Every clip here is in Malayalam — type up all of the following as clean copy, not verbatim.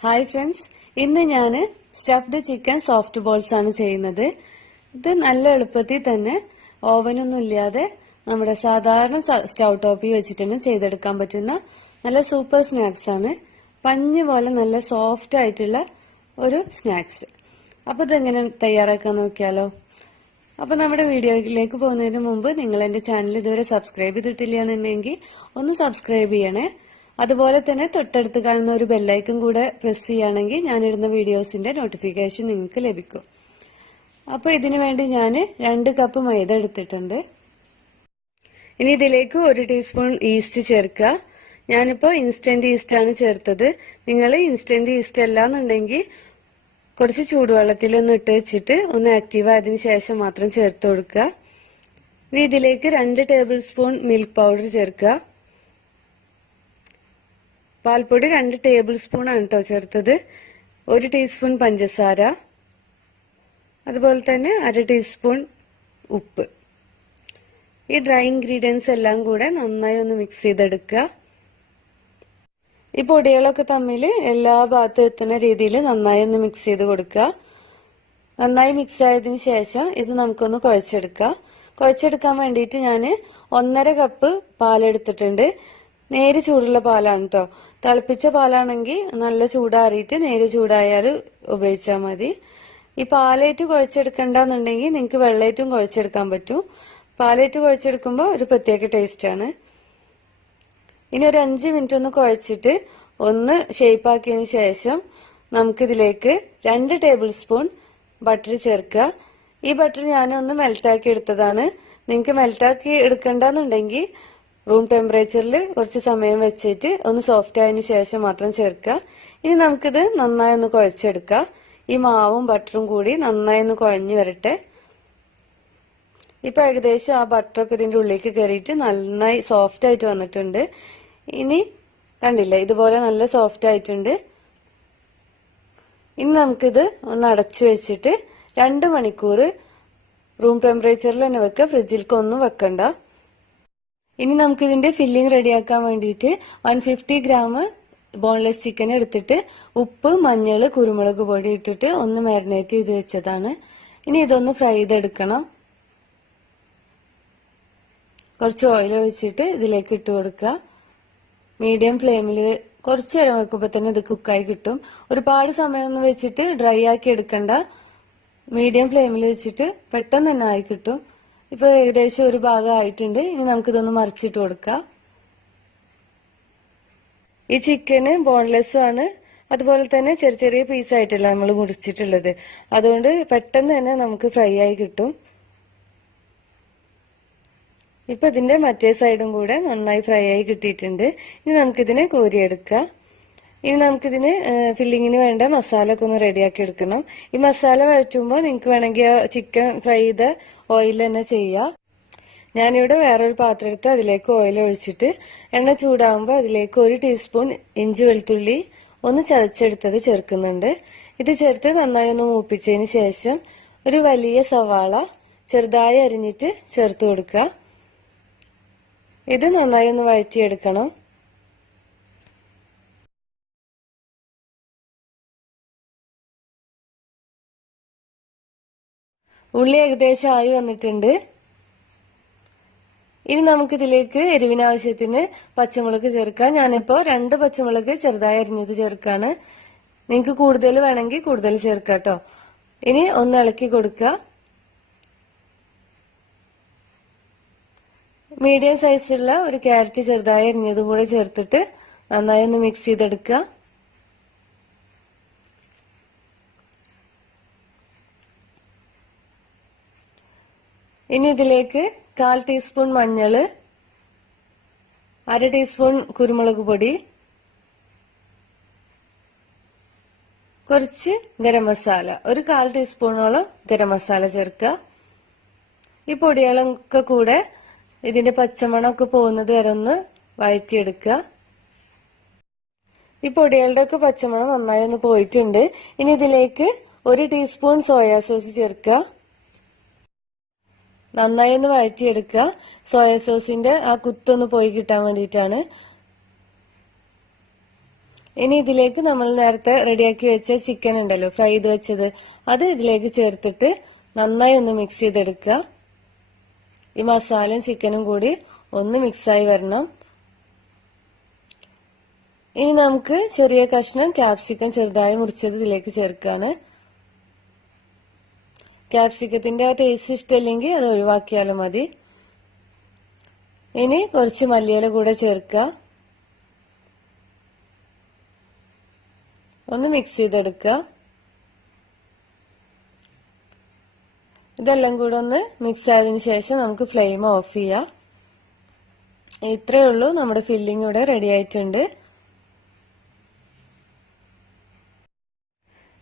ഹായ് ഫ്രണ്ട്സ്, ഇന്ന് ഞാൻ സ്റ്റഫ്ഡ് ചിക്കൻ സോഫ്റ്റ് ബോൾസ് ആണ് ചെയ്യുന്നത്. ഇത് നല്ല എളുപ്പത്തിൽ തന്നെ ഓവനൊന്നും ഇല്ലാതെ നമ്മുടെ സാധാരണ സ്റ്റൗ ടോപ്പിൽ വെച്ചിട്ട് തന്നെ ചെയ്തെടുക്കാൻ പറ്റുന്ന നല്ല സൂപ്പർ സ്നാക്സ് ആണ്. പഞ്ഞ് പോലെ നല്ല സോഫ്റ്റ് ആയിട്ടുള്ള ഒരു സ്നാക്സ്. അപ്പോൾ ഇതെങ്ങനെ തയ്യാറാക്കാൻ നോക്കിയാലോ. അപ്പോൾ നമ്മുടെ വീഡിയോയിലേക്ക് പോകുന്നതിന് മുമ്പ് നിങ്ങൾ എൻ്റെ ചാനൽ ഇതുവരെ സബ്സ്ക്രൈബ് ചെയ്തിട്ടില്ല എന്നുണ്ടെങ്കിൽ ഒന്ന് സബ്സ്ക്രൈബ് ചെയ്യണേ. അതുപോലെ തന്നെ തൊട്ടടുത്ത് കാണുന്ന ഒരു ബെല്ലൈക്കൺ കൂടെ പ്രസ് ചെയ്യുകയാണെങ്കിൽ ഞാനിടുന്ന വീഡിയോസിന്റെ നോട്ടിഫിക്കേഷൻ നിങ്ങൾക്ക് ലഭിക്കും. അപ്പോൾ ഇതിനു വേണ്ടി ഞാൻ 2 കപ്പ് മൈദ എടുത്തിട്ടുണ്ട്. ഇനി ഇതിലേക്ക് 1 ടീസ്പൂൺ ഈസ്റ്റ് ചേർക്കുക. ഞാനിപ്പോൾ ഇൻസ്റ്റന്റ് ഈസ്റ്റ് ആണ് ചേർത്തത്. നിങ്ങൾ ഇൻസ്റ്റന്റ് ഈസ്റ്റ് അല്ലാന്നുണ്ടെങ്കിൽ കുറച്ച് ചൂടുവെള്ളത്തിൽ ഒന്ന് ഇട്ട് വെച്ചിട്ട് ഒന്ന് ആക്റ്റീവ് ആയതിനു ശേഷം മാത്രം ചേർത്ത് കൊടുക്കുക. ഇനി ഇതിലേക്ക് 2 ടേബിൾ സ്പൂൺ മിൽക്ക് പൗഡർ ചേർക്കുക. പാൽപ്പൊടി 2 ടേബിൾ സ്പൂൺ ആണ് കേട്ടോ ചേർത്തത്. 1 ടീസ്പൂൺ പഞ്ചസാര, അതുപോലെ തന്നെ 1/2 ടീസ്പൂൺ ഉപ്പ്. ഈ ഡ്രൈ ഇൻഗ്രീഡിയൻസ് എല്ലാം കൂടെ നന്നായി ഒന്ന് മിക്സ് ചെയ്തെടുക്കുക. ഈ പൊടികളൊക്കെ തമ്മിൽ എല്ലാ ഭാഗത്തും എത്തുന്ന രീതിയിൽ നന്നായി ഒന്ന് മിക്സ് ചെയ്ത് കൊടുക്കുക. നന്നായി മിക്സ് ആയതിനു ശേഷം ഇത് നമുക്കൊന്ന് കുഴച്ചെടുക്കാം. കുഴച്ചെടുക്കാൻ വേണ്ടിയിട്ട് ഞാൻ 1.5 കപ്പ് പാലെടുത്തിട്ടുണ്ട്. നേരെ ചൂടുള്ള പാലാണ് കേട്ടോ. തിളപ്പിച്ച പാലാണെങ്കിൽ നല്ല ചൂടാറിയിട്ട് നേരെ ചൂടായാൽ ഉപയോഗിച്ചാൽ മതി. ഈ പാലേറ്റ് കുഴച്ചെടുക്കണ്ടെന്നുണ്ടെങ്കിൽ നിങ്ങൾക്ക് വെള്ളേറ്റും കുഴച്ചെടുക്കാൻ പറ്റും. പാലേറ്റ് കുഴച്ചെടുക്കുമ്പോൾ ഒരു പ്രത്യേക ടേസ്റ്റ് ആണ്. ഇനി ഒരു 5 മിനിറ്റ് ഒന്ന് കുഴച്ചിട്ട് ഒന്ന് ഷേപ്പ് ആക്കിയതിന് ശേഷം നമുക്കിതിലേക്ക് 2 ടേബിൾ സ്പൂൺ ബട്ടർ ചേർക്കുക. ഈ ബട്ടർ ഞാനൊന്ന് മെൽറ്റാക്കി എടുത്തതാണ്. നിങ്ങൾക്ക് മെൽറ്റാക്കി എടുക്കണ്ടെന്നുണ്ടെങ്കിൽ റൂം ടെമ്പറേച്ചറിൽ കുറച്ച് സമയം വെച്ചിട്ട് ഒന്ന് സോഫ്റ്റ് ആയതിനു ശേഷം മാത്രം ചേർക്കുക. ഇനി നമുക്കിത് നന്നായി ഒന്ന് കുഴച്ചെടുക്കാം. ഈ മാവും ബട്ടറും കൂടി നന്നായി ഒന്ന് കുഴഞ്ഞു വരട്ടെ. ഇപ്പൊ ഏകദേശം ആ ബട്ടറൊക്കെ ഇതിന്റെ ഉള്ളിലേക്ക് കയറിയിട്ട് നന്നായി സോഫ്റ്റ് ആയിട്ട് വന്നിട്ടുണ്ട്. ഇനി കണ്ടില്ലേ, ഇതുപോലെ നല്ല സോഫ്റ്റ് ആയിട്ടുണ്ട്. ഇനി നമുക്കിത് ഒന്ന് അടച്ചു വെച്ചിട്ട് 2 മണിക്കൂർ റൂം ടെമ്പറേച്ചറിൽ തന്നെ വെക്കുക. ഫ്രിഡ്ജിലേക്ക് ഒന്നും വെക്കണ്ട. ഇനി നമുക്ക് ഇതിന്റെ ഫില്ലിംഗ് റെഡിയാക്കാൻ വേണ്ടിയിട്ട് 150 ഗ്രാം ബോൺലെസ് ചിക്കൻ എടുത്തിട്ട് ഉപ്പ്, മഞ്ഞൾ, കുരുമുളക് പൊടി ഇട്ടിട്ട് ഒന്ന് മാരിനേറ്റ് ചെയ്ത് വെച്ചതാണ്. ഇനി ഇതൊന്ന് ഫ്രൈ ചെയ്തെടുക്കണം. കുറച്ച് ഓയിൽ ഒഴിച്ചിട്ട് ഇതിലേക്ക് ഇട്ട് കൊടുക്കുക. മീഡിയം ഫ്ലെയിമിൽ കുറച്ച് നേരം വെക്കുമ്പോൾ തന്നെ ഇത് കുക്കായി കിട്ടും. ഒരുപാട് സമയമൊന്നും വെച്ചിട്ട് ഡ്രൈ ആക്കി എടുക്കണ്ട. മീഡിയം ഫ്ലെയിമിൽ വെച്ചിട്ട് പെട്ടെന്ന് തന്നെ ആയി കിട്ടും. ഇപ്പൊ ഏകദേശം ഒരു ഭാഗം ആയിട്ടുണ്ട്. ഇനി നമുക്കിതൊന്ന് മറിച്ചിട്ട് കൊടുക്കാം. ഈ ചിക്കന് ബോൺലെസ്സും ആണ്, അതുപോലെ തന്നെ ചെറിയ ചെറിയ പീസായിട്ടല്ല നമ്മൾ മുറിച്ചിട്ടുള്ളത്. അതുകൊണ്ട് പെട്ടെന്ന് തന്നെ നമുക്ക് ഫ്രൈ ആയി കിട്ടും. ഇപ്പൊ ഇതിന്റെ മറ്റേ സൈഡും കൂടെ നന്നായി ഫ്രൈ ആയി കിട്ടിയിട്ടുണ്ട്. ഇനി നമുക്കിതിനെ കോരിയെടുക്കാം. ഇനി നമുക്കിതിന് ഫില്ലിങ്ങിന് വേണ്ട മസാല ഒക്കെ ഒന്ന് റെഡിയാക്കി എടുക്കണം. ഈ മസാല വഴറ്റുമ്പോൾ നിങ്ങൾക്ക് വേണമെങ്കിൽ ചിക്കൻ ഫ്രൈ ചെയ്ത ഓയിൽ തന്നെ ചെയ്യാം. ഞാനിവിടെ വേറൊരു പാത്രം എടുത്ത് അതിലേക്ക് ഓയിൽ ഒഴിച്ചിട്ട് എണ്ണ ചൂടാകുമ്പോൾ അതിലേക്ക് 1 ടീസ്പൂൺ ഇഞ്ചി വെളുത്തുള്ളി ഒന്ന് ചതച്ചെടുത്തത് ചേർക്കുന്നുണ്ട്. ഇത് ചേർത്ത് നന്നായി ഒന്ന് മൂപ്പിച്ചതിന് ശേഷം ഒരു വലിയ സവാള ചെറുതായി അരിഞ്ഞിട്ട് ചേർത്ത് കൊടുക്കുക. ഇത് നന്നായി ഒന്ന് വഴറ്റിയെടുക്കണം. ഉള്ളി ഏകദേശം ആയി വന്നിട്ടുണ്ട്. ഇനി നമുക്കിതിലേക്ക് എരിവിനാവശ്യത്തിന് പച്ചമുളക് ചേർക്കാം. ഞാനിപ്പോ 2 പച്ചമുളക് ചെറുതായി അരിഞ്ഞത് ചേർക്കാണ്. നിങ്ങൾക്ക് കൂടുതൽ വേണമെങ്കിൽ കൂടുതൽ ചേർക്കാം കേട്ടോ. ഇനി ഒന്ന് ഇളക്കി കൊടുക്കുക. മീഡിയം സൈസുള്ള ഒരു ക്യാരറ്റ് ചെറുതായി അരിഞ്ഞതും കൂടെ ചേർത്തിട്ട് നന്നായി ഒന്ന് മിക്സ് ചെയ്തെടുക്കുക. ഇനി ഇതിലേക്ക് 1/4 ടീസ്പൂൺ മഞ്ഞള്, 1/2 ടീസ്പൂൺ കുരുമുളക് പൊടി, കുറച്ച് ഗരം മസാല, ഒരു 1/4 ടീസ്പൂണോളം ഗരം മസാല ചേർക്കുക. ഈ പൊടികളൊക്കെ കൂടെ ഇതിന്റെ പച്ചമണമൊക്കെ പോകുന്നത് വരെ ഒന്ന് വഴറ്റിയെടുക്കുക. ഈ പൊടികളുടെ ഒക്കെ പച്ചമണം നന്നായി ഒന്ന് പോയിട്ടുണ്ട്. ഇനി ഇതിലേക്ക് 1 ടീസ്പൂൺ സോയാ സോസ് ചേർക്കുക. നന്നായി ഒന്ന് വഴറ്റിയെടുക്കുക. സോയ സോസിന്റെ ആ കുത്തൊന്ന് പോയി കിട്ടാൻ വേണ്ടിയിട്ടാണ്. ഇനി ഇതിലേക്ക് നമ്മൾ നേരത്തെ റെഡിയാക്കി വെച്ച ചിക്കൻ ഉണ്ടല്ലോ, ഫ്രൈ ചെയ്ത് വെച്ചത്, അത് ഇതിലേക്ക് ചേർത്തിട്ട് നന്നായി ഒന്ന് മിക്സ് ചെയ്തെടുക്കുക. ഈ മസാലയും ചിക്കനും കൂടി ഒന്ന് മിക്സായി വരണം. ഇനി നമുക്ക് ചെറിയ കഷ്ണം ക്യാപ്സിക്കം ചെറുതായി മുറിച്ചത് ഇതിലേക്ക് ചേർക്കാണ്. ക്യാപ്സിക്കത്തിന്റെ ആ ടേസ്റ്റ് ഇഷ്ടമില്ലെങ്കിൽ അത് ഒഴിവാക്കിയാലും മതി. ഇനി കുറച്ച് മല്ലിയില കൂടെ ചേർക്കുക. ഒന്ന് മിക്സ് ചെയ്തെടുക്കുക. ഇതെല്ലാം കൂടെ ഒന്ന് മിക്സ് ആയതിനു ശേഷം നമുക്ക് ഫ്ലെയിം ഓഫ് ചെയ്യാം. ഇത്രയേ ഉള്ളൂ, നമ്മുടെ ഫില്ലിംഗ് ഇവിടെ റെഡി ആയിട്ടുണ്ട്.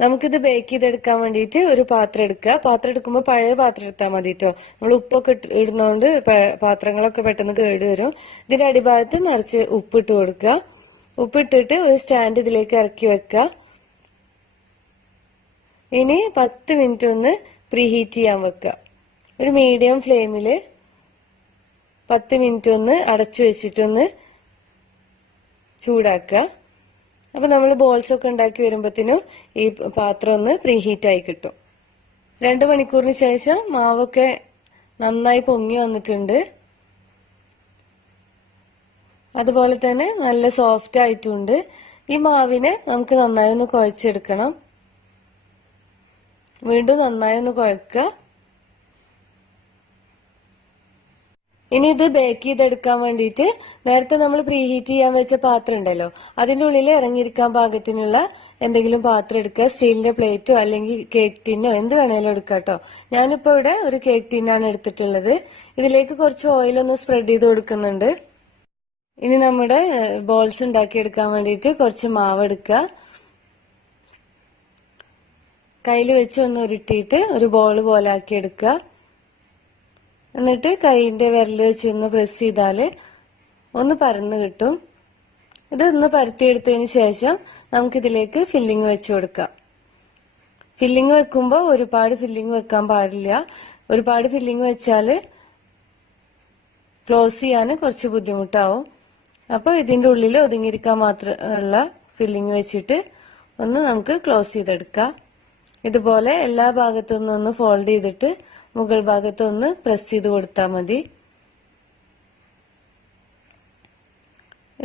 നമുക്കിത് ബേക്ക് ചെയ്തെടുക്കാൻ വേണ്ടിയിട്ട് ഒരു പാത്രം എടുക്കുക. പാത്രം എടുക്കുമ്പോൾ പഴയ പാത്രം എടുത്താൽ മതി കേട്ടോ. നമ്മൾ ഉപ്പൊക്കെ ഇടുന്നോണ്ട് പാത്രങ്ങളൊക്കെ പെട്ടെന്ന് കേട് വരും. ഇതിന്റെ അടിഭാഗത്ത് നിറച്ച് ഉപ്പിട്ട് കൊടുക്കുക. ഉപ്പിട്ടിട്ട് ഒരു സ്റ്റാൻഡ് ഇതിലേക്ക് ഇറക്കി വെക്കുക. ഇനി 10 മിനിറ്റ് ഒന്ന് പ്രീഹീറ്റ് ചെയ്യാൻ വെക്കുക. ഒരു മീഡിയം ഫ്ലെയിമില് 10 മിനിറ്റ് ഒന്ന് അടച്ചു വെച്ചിട്ടൊന്ന് ചൂടാക്കുക. അപ്പൊ നമ്മൾ ബോൾസ് ഒക്കെ ഉണ്ടാക്കി വരുമ്പോഴത്തേനും ഈ പാത്രം ഒന്ന് പ്രീഹീറ്റ് ആയി കിട്ടും. 2 മണിക്കൂറിന് ശേഷം മാവൊക്കെ നന്നായി പൊങ്ങി വന്നിട്ടുണ്ട്. അതുപോലെ തന്നെ നല്ല സോഫ്റ്റ് ആയിട്ടുണ്ട്. ഈ മാവിനെ നമുക്ക് നന്നായി ഒന്ന് കുഴച്ചെടുക്കണം. വീണ്ടും നന്നായി ഒന്ന് കുഴക്കുക. ഇനി ഇത് ബേക്ക് ചെയ്തെടുക്കാൻ വേണ്ടിയിട്ട് നേരത്തെ നമ്മൾ പ്രീഹീറ്റ് ചെയ്യാൻ വെച്ച പാത്രം ഉണ്ടല്ലോ, അതിന്റെ ഉള്ളിൽ ഇറങ്ങിയിരിക്കാൻ പാകത്തിനുള്ള എന്തെങ്കിലും പാത്രം എടുക്കുക. സ്റ്റീലിന്റെ പ്ലേറ്റോ അല്ലെങ്കിൽ കേക്ക് ടിന്നോ എന്ത് വേണേലും എടുക്കാം കേട്ടോ. ഞാനിപ്പോ ഇവിടെ ഒരു കേക്ക് ടിന്നാണ് എടുത്തിട്ടുള്ളത്. ഇതിലേക്ക് കുറച്ച് ഓയിൽ ഒന്ന് സ്പ്രെഡ് ചെയ്ത് കൊടുക്കുന്നുണ്ട്. ഇനി നമ്മുടെ ബോൾസ് ഉണ്ടാക്കിയെടുക്കാൻ വേണ്ടിയിട്ട് കുറച്ച് മാവ് എടുക്കുക. കയ്യിൽ വെച്ച് ഒന്ന് ഉരുട്ടിയിട്ട് ഒരു ബോൾ പോലെ ആക്കി എടുക്കുക. എന്നിട്ട് കൈയിന്റെ വിരൽ വെച്ച് ഒന്ന് പ്രസ് ചെയ്താല് ഒന്ന് പരന്ന് കിട്ടും. ഇതൊന്ന് പരത്തിയെടുത്തതിന് ശേഷം നമുക്കിതിലേക്ക് ഫില്ലിങ് വെച്ച് കൊടുക്കാം. ഫില്ലിങ് വെക്കുമ്പോൾ ഒരുപാട് ഫില്ലിങ് വെക്കാൻ പാടില്ല. ഒരുപാട് ഫില്ലിങ് വെച്ചാല് ക്ലോസ് ചെയ്യാൻ കുറച്ച് ബുദ്ധിമുട്ടാവും. അപ്പൊ ഇതിന്റെ ഉള്ളിൽ ഒതുങ്ങിയിരിക്കാൻ മാത്രമുള്ള ഫില്ലിങ് വെച്ചിട്ട് ഒന്ന് നമുക്ക് ക്ലോസ് ചെയ്തെടുക്കാം. ഇതുപോലെ എല്ലാ ഭാഗത്തും ഒന്ന് ഫോൾഡ് ചെയ്തിട്ട് മുകൾ ഭാഗത്തൊന്ന് പ്രസ് ചെയ്ത് കൊടുത്താൽ മതി.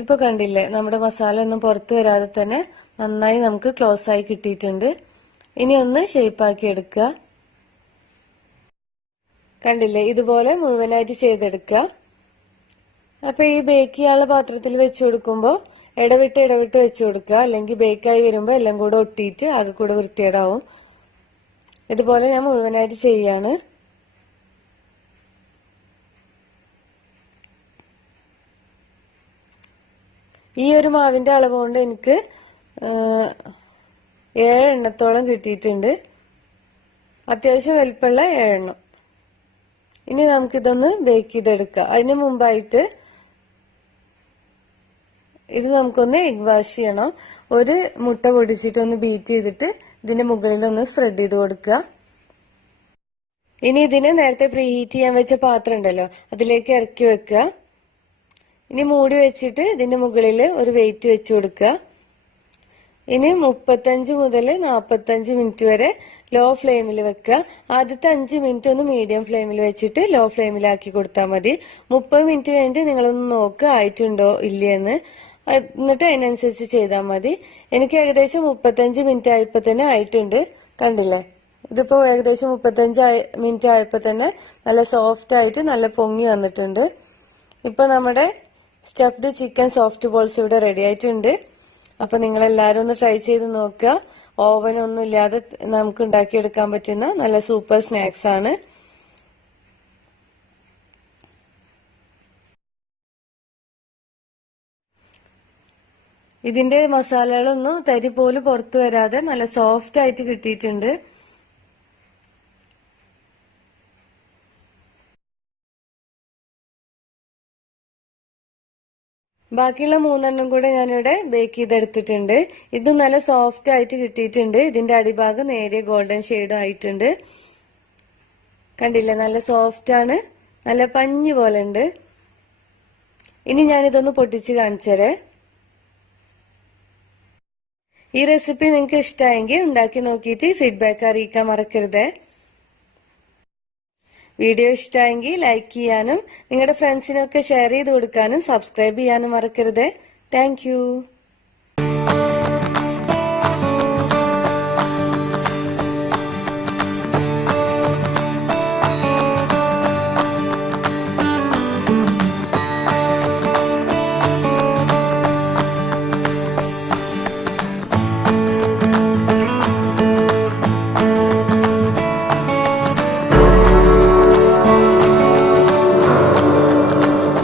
ഇപ്പൊ കണ്ടില്ലേ, നമ്മുടെ മസാല ഒന്നും പുറത്തു വരാതെ തന്നെ നന്നായി നമുക്ക് ക്ലോസ് ആയി കിട്ടിയിട്ടുണ്ട്. ഇനി ഒന്ന് ഷേപ്പാക്കി എടുക്കുക. കണ്ടില്ലേ, ഇതുപോലെ മുഴുവനായിട്ട് ചെയ്തെടുക്കുക. അപ്പൊ ഈ ബേക്ക് ചെയ്യാനുള്ള പാത്രത്തിൽ വെച്ച് കൊടുക്കുമ്പോൾ ഇടവിട്ട് ഇടവിട്ട് വെച്ച് കൊടുക്കുക. അല്ലെങ്കിൽ ബേക്കായി വരുമ്പോൾ എല്ലാം കൂടെ ഒട്ടിയിട്ട് ആകെ കൂടെ വൃത്തികേടാവും. ഇതുപോലെ ഞാൻ മുഴുവനായിട്ട് ചെയ്യാണ്. ഈ ഒരു മാവിന്റെ അളവ് കൊണ്ട് എനിക്ക് 7 എണ്ണത്തോളം കിട്ടിയിട്ടുണ്ട്. അത്യാവശ്യം വലിപ്പമുള്ള 7 എണ്ണം. ഇനി നമുക്കിതൊന്ന് ബേക്ക് ചെയ്തെടുക്കാം. അതിന് മുമ്പായിട്ട് ഇത് നമുക്കൊന്ന് എഗ് വാഷ് ചെയ്യണം. ഒരു മുട്ട പൊടിച്ചിട്ട് ഒന്ന് ബീറ്റ് ചെയ്തിട്ട് ഇതിന്റെ മുകളിൽ ഒന്ന് സ്പ്രെഡ് ചെയ്ത് കൊടുക്കുക. ഇനി ഇതിനെ നേരത്തെ പ്രീഹീറ്റ് ചെയ്യാൻ വെച്ച പാത്രം ഉണ്ടല്ലോ, അതിലേക്ക് ഇറക്കി വെക്കുക. ഇനി മൂടി വെച്ചിട്ട് ഇതിന്റെ മുകളിൽ ഒരു വെയിറ്റ് വെച്ച് കൊടുക്കുക. ഇനി 35 മുതൽ 45 മിനിറ്റ് വരെ ലോ ഫ്ലെയിമിൽ വെക്കുക. ആദ്യത്തെ 5 മിനിറ്റ് ഒന്ന് മീഡിയം ഫ്ലെയിമിൽ വെച്ചിട്ട് ലോ ഫ്ലെയിമിലാക്കി കൊടുത്താൽ മതി. 30 മിനിറ്റ് കഴിഞ്ഞ് നിങ്ങളൊന്ന് നോക്കുക ആയിട്ടുണ്ടോ ഇല്ലയെന്ന്. എന്നിട്ട് അതിനനുസരിച്ച് ചെയ്താൽ മതി. എനിക്ക് ഏകദേശം 35 മിനിറ്റ് ആയപ്പോ തന്നെ ആയിട്ടുണ്ട്. കണ്ടില്ലേ, ഇതിപ്പോ ഏകദേശം 35 മിനിറ്റ് ആയപ്പോ തന്നെ നല്ല സോഫ്റ്റ് ആയിട്ട് നല്ല പൊങ്ങി വന്നിട്ടുണ്ട്. ഇപ്പൊ നമ്മുടെ സ്റ്റഫ്ഡ് ചിക്കൻ സോഫ്റ്റ് ബോൾസ് ഇവിടെ റെഡി ആയിട്ടുണ്ട്. അപ്പൊ നിങ്ങൾ എല്ലാവരും ഒന്ന് ട്രൈ ചെയ്ത് നോക്കുക. ഓവൻ ഒന്നും ഇല്ലാതെ നമുക്ക് ഉണ്ടാക്കിയെടുക്കാൻ പറ്റുന്ന നല്ല സൂപ്പർ സ്നാക്സ് ആണ്. ഇതിന്റെ മസാലകളൊന്നും തരി പോലും പുറത്തു വരാതെ നല്ല സോഫ്റ്റ് ആയിട്ട് കിട്ടിയിട്ടുണ്ട്. ബാക്കിയുള്ള 3 എണ്ണം കൂടെ ഞാനിവിടെ ബേക്ക് ചെയ്തെടുത്തിട്ടുണ്ട്. ഇത് നല്ല സോഫ്റ്റ് ആയിട്ട് കിട്ടിയിട്ടുണ്ട്. ഇതിന്റെ അടിഭാഗം നേരിയ ഗോൾഡൻ ഷെയ്ഡും ആയിട്ടുണ്ട്. കണ്ടില്ലേ, നല്ല സോഫ്റ്റ് ആണ്, നല്ല പഞ്ഞി പോലെ ഉണ്ട്. ഇനി ഞാനിതൊന്ന് പൊട്ടിച്ച് കാണിച്ചേരേ. ഈ റെസിപ്പി നിങ്ങൾക്ക് ഇഷ്ടമായെങ്കിൽ ഉണ്ടാക്കി നോക്കിയിട്ട് ഫീഡ്ബാക്ക് അറിയിക്കാൻ മറക്കരുത്. വീഡിയോ ഇഷ്ടമായെങ്കിൽ ലൈക്ക് ചെയ്യാനും നിങ്ങളുടെ ഫ്രണ്ട്സിനൊക്കെ ഷെയർ ചെയ്ത് കൊടുക്കാനും സബ്സ്ക്രൈബ് ചെയ്യാനും മറക്കരുത്. താങ്ക്